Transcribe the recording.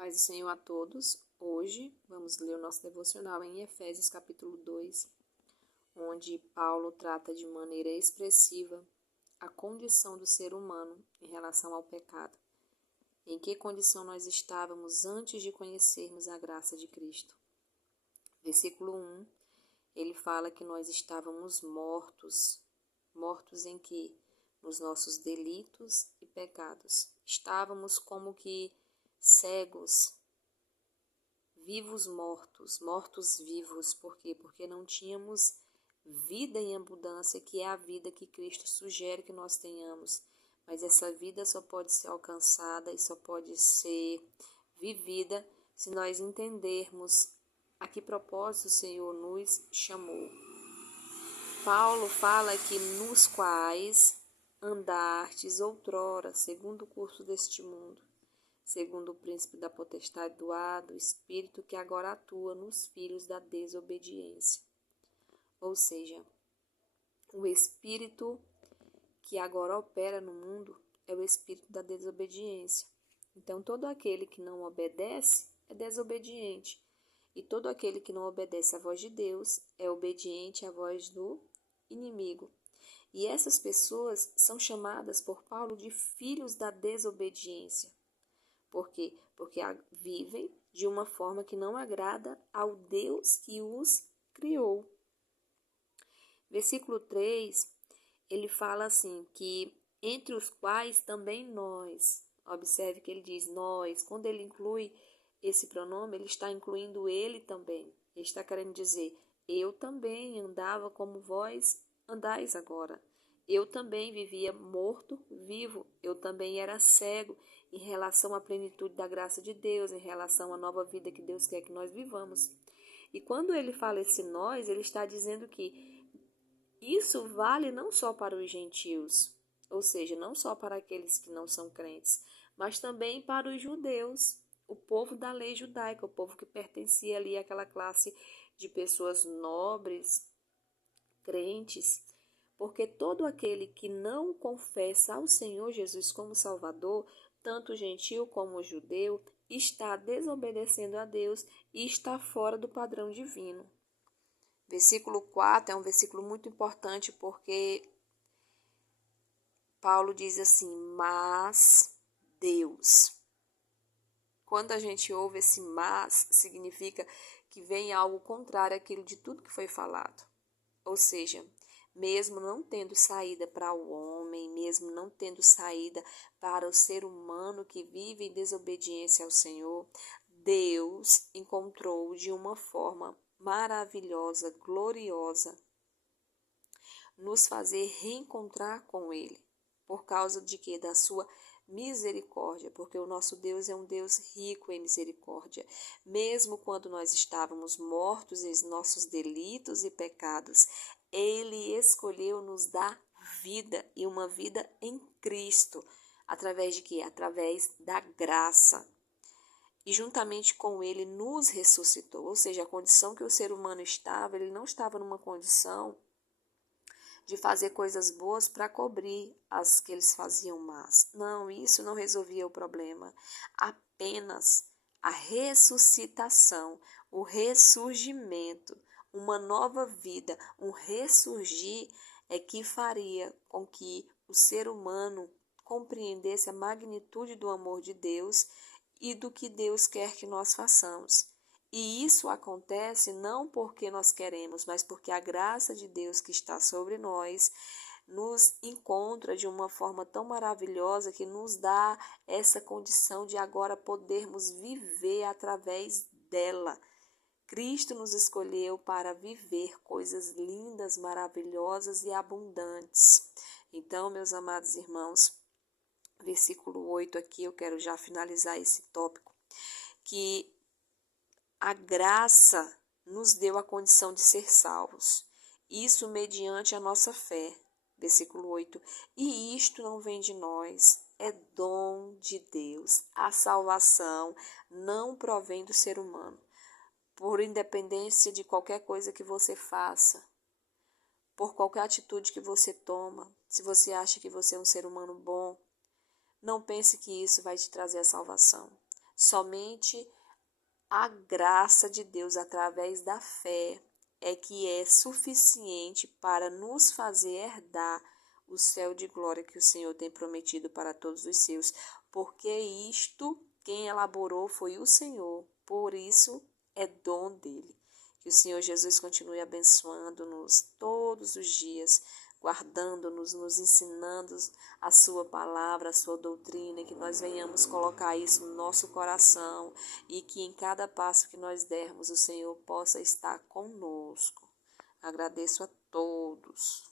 Paz do Senhor a todos. Hoje vamos ler o nosso devocional em Efésios capítulo 2, onde Paulo trata de maneira expressiva a condição do ser humano em relação ao pecado. Em que condição nós estávamos antes de conhecermos a graça de Cristo. Versículo 1, ele fala que nós estávamos mortos. Mortos em que? Nos nossos delitos e pecados. Estávamos como que cegos, vivos mortos, mortos vivos. Por quê? Porque não tínhamos vida em abundância, que é a vida que Cristo sugere que nós tenhamos. Mas essa vida só pode ser alcançada e só pode ser vivida se nós entendermos a que propósito o Senhor nos chamou. Paulo fala que nos quais andastes outrora, segundo o curso deste mundo, segundo o príncipe da potestade do ar, do espírito que agora atua nos filhos da desobediência. Ou seja, o espírito que agora opera no mundo é o espírito da desobediência. Então, todo aquele que não obedece é desobediente. E todo aquele que não obedece à voz de Deus é obediente à voz do inimigo. E essas pessoas são chamadas por Paulo de filhos da desobediência. Por quê? Porque vivem de uma forma que não agrada ao Deus que os criou. Versículo 3, ele fala assim, que entre os quais também nós. Observe que ele diz nós. Quando ele inclui esse pronome, ele está incluindo ele também. Ele está querendo dizer, eu também andava como vós andais agora. Eu também vivia morto, vivo. Eu também era cego em relação à plenitude da graça de Deus, em relação à nova vida que Deus quer que nós vivamos. E quando ele fala esse nós, ele está dizendo que isso vale não só para os gentios, ou seja, não só para aqueles que não são crentes, mas também para os judeus, o povo da lei judaica, o povo que pertencia ali àquela classe de pessoas nobres, crentes, porque todo aquele que não confessa ao Senhor Jesus como Salvador, tanto gentio como judeu, está desobedecendo a Deus e está fora do padrão divino. Versículo 4 é um versículo muito importante porque Paulo diz assim, mas Deus. Quando a gente ouve esse mas, significa que vem algo contrário àquilo de tudo que foi falado. Ou seja, mesmo não tendo saída para o homem, mesmo não tendo saída para o ser humano que vive em desobediência ao Senhor, Deus encontrou de uma forma maravilhosa, gloriosa, nos fazer reencontrar com Ele. Por causa de quê? Da sua misericórdia, porque o nosso Deus é um Deus rico em misericórdia. Mesmo quando nós estávamos mortos em nossos delitos e pecados, Ele escolheu nos dar vida e uma vida em Cristo. Através de quê? Através da graça. E juntamente com ele nos ressuscitou, ou seja, a condição que o ser humano estava, ele não estava numa condição de fazer coisas boas para cobrir as que eles faziam más. Não, isso não resolvia o problema. Apenas a ressuscitação, o ressurgimento, uma nova vida, um ressurgir é que faria com que o ser humano compreendesse a magnitude do amor de Deus e do que Deus quer que nós façamos. E isso acontece não porque nós queremos, mas porque a graça de Deus que está sobre nós nos encontra de uma forma tão maravilhosa que nos dá essa condição de agora podermos viver através dela. Cristo nos escolheu para viver coisas lindas, maravilhosas e abundantes. Então, meus amados irmãos, versículo 8 aqui, eu quero já finalizar esse tópico, que a graça nos deu a condição de ser salvos, isso mediante a nossa fé. Versículo 8, e isto não vem de nós, é dom de Deus. A salvação não provém do ser humano, por independência de qualquer coisa que você faça, por qualquer atitude que você toma, se você acha que você é um ser humano bom, não pense que isso vai te trazer a salvação. Somente a graça de Deus através da fé é que é suficiente para nos fazer herdar o céu de glória que o Senhor tem prometido para todos os seus, porque isto quem elaborou foi o Senhor, por isso é dom dele. Que o Senhor Jesus continue abençoando-nos todos os dias, guardando-nos, nos ensinando a sua palavra, a sua doutrina, e que nós venhamos colocar isso no nosso coração e que em cada passo que nós dermos o Senhor possa estar conosco. Agradeço a todos.